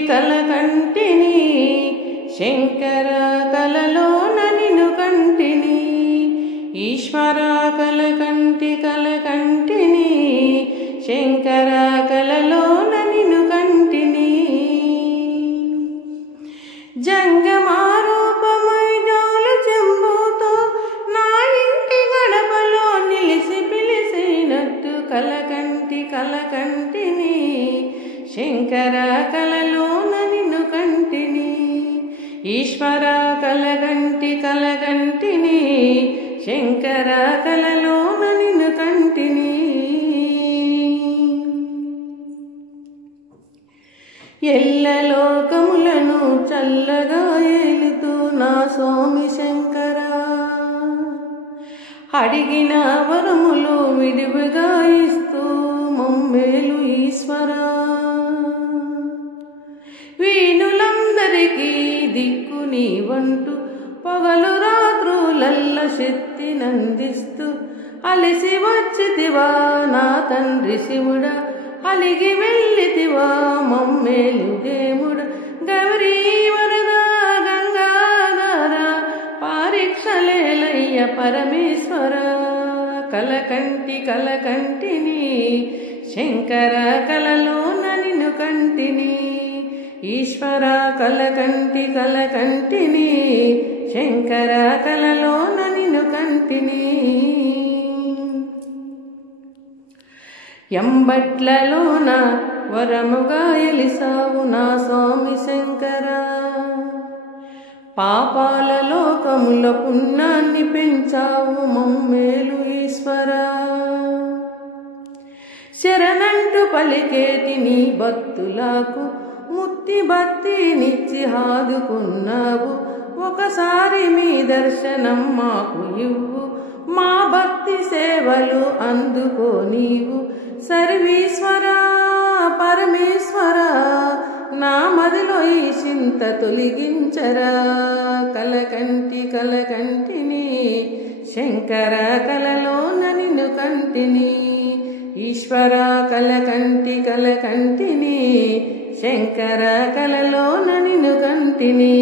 కలకంటిని శంకర కలలోన నిన్ను కంటిని ఈశ్వర కలకంటిని శంకర కలలోన నిన్ను కంటిని జంగమారూపమై జాలు చెంబుతో నా ఇంటి గడపలో నిలిసి పిలిసినట్టు కలకంటిని శంకర కలలోన నిన్ను కంటిని ఈశ్వర కలకంటిని శంకర కలలోన నిన్ను కంటిని ఎల్లలోకములను చల్లగా ఏలుతూ నా స్వామి శంకర అడిగిన వరములు విడివిగా ఇస్తూ మమ్మేలు ఈశ్వర వీణులందరికీ దిక్కు నీవంటూ పొగలు రాత్రులల్ల శక్తినందిస్తూ అలిసి వచ్చితివా నా తండ్రి శివుడా అలిగి వెళ్ళితివా మమ్మేలు దేవుడ గౌరీ వరద గంగాధర పారీక్షలేలయ్య పరమేశ్వర కలకంటిని శంకర కలలోన నిన్ను కంటిని ఈశ్వర కలకంటిని శంకర కలలోన నిన్ను కంటిని ఎంబట్లలోన వరముగా ఎలిసావు నా స్వామి శంకర పాపాల లోకముల పుణ్యాన్ని పెంచావు మమ్మేలు ఈశ్వర శరణంటూ పలికేటి నీ భక్తులకు ముక్తి భక్తినిచ్చి ఆదుకున్నావు ఒకసారి మీ దర్శనం మాకు ఇవ్వు మా భక్తి సేవలు అందుకో నీవు సర్వీశ్వర పరమేశ్వర నా మదిలో ఈ చింత తొలగించరా కలకంటిని శంకర కలలోన నిన్ను కంటిని ఈశ్వర కలకంటిని శంకర కలలోన నిన్ను కంటిని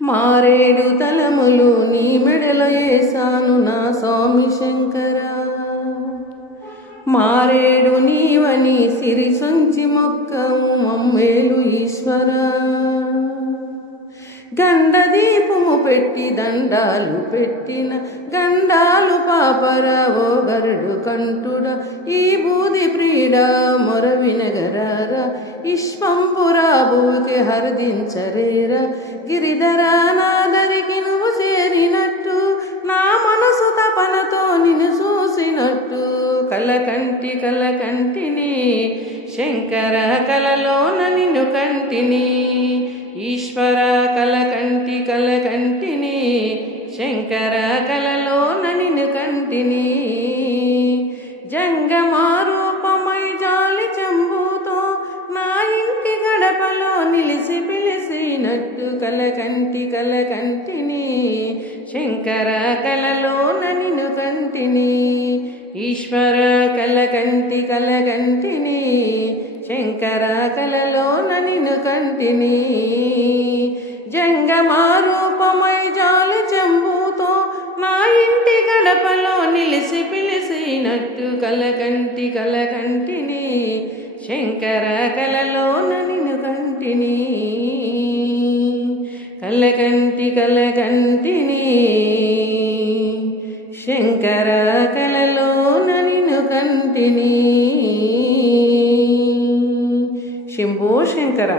మారేడు తలములు నీ మెడలో వేసాను నా స్వామి శంకర మారేడు నీవని సిరి సొంచి మొక్కవు మమ్మేలు ఈశ్వర గండదీపము పెట్టి దండాలు పెట్టిన గండాలు పాపరావో గరుడు కంటుడ ఈ బూది ప్రీడ మొర వినగరారా ఇష్పంపురా భూకి హర్దించరేరా గిరిధరా నాదరికి నువ్వు చేరినట్టు నా మనసు తపనతో నిన్ను చూసినట్టు కలకంటిని శంకర కలలోన నిన్ను కంటిని ఈశ్వర కలకంటిని శంకర కలలోన నిన్ను కంటిని జంగమారూపమై జాలి చెంబుతో నా ఇంటి గడపలో నిలిసి పిలిసినట్టు కలకంటిని శంకర కలలోన నిన్ను కంటిని ఈశ్వర కలకంటిని శంకర కలలోన నిన్ను కంటిని జంగమారూపమై జాలి చెంబుతో నా ఇంటి గడపలో నిలిసి పిలిసినట్టు కలకంటిని శంకర కలలోన నిన్ను కంటిని కలకంటిని శంకర కలలోన నిన్ను కంటిని శంభో శంకర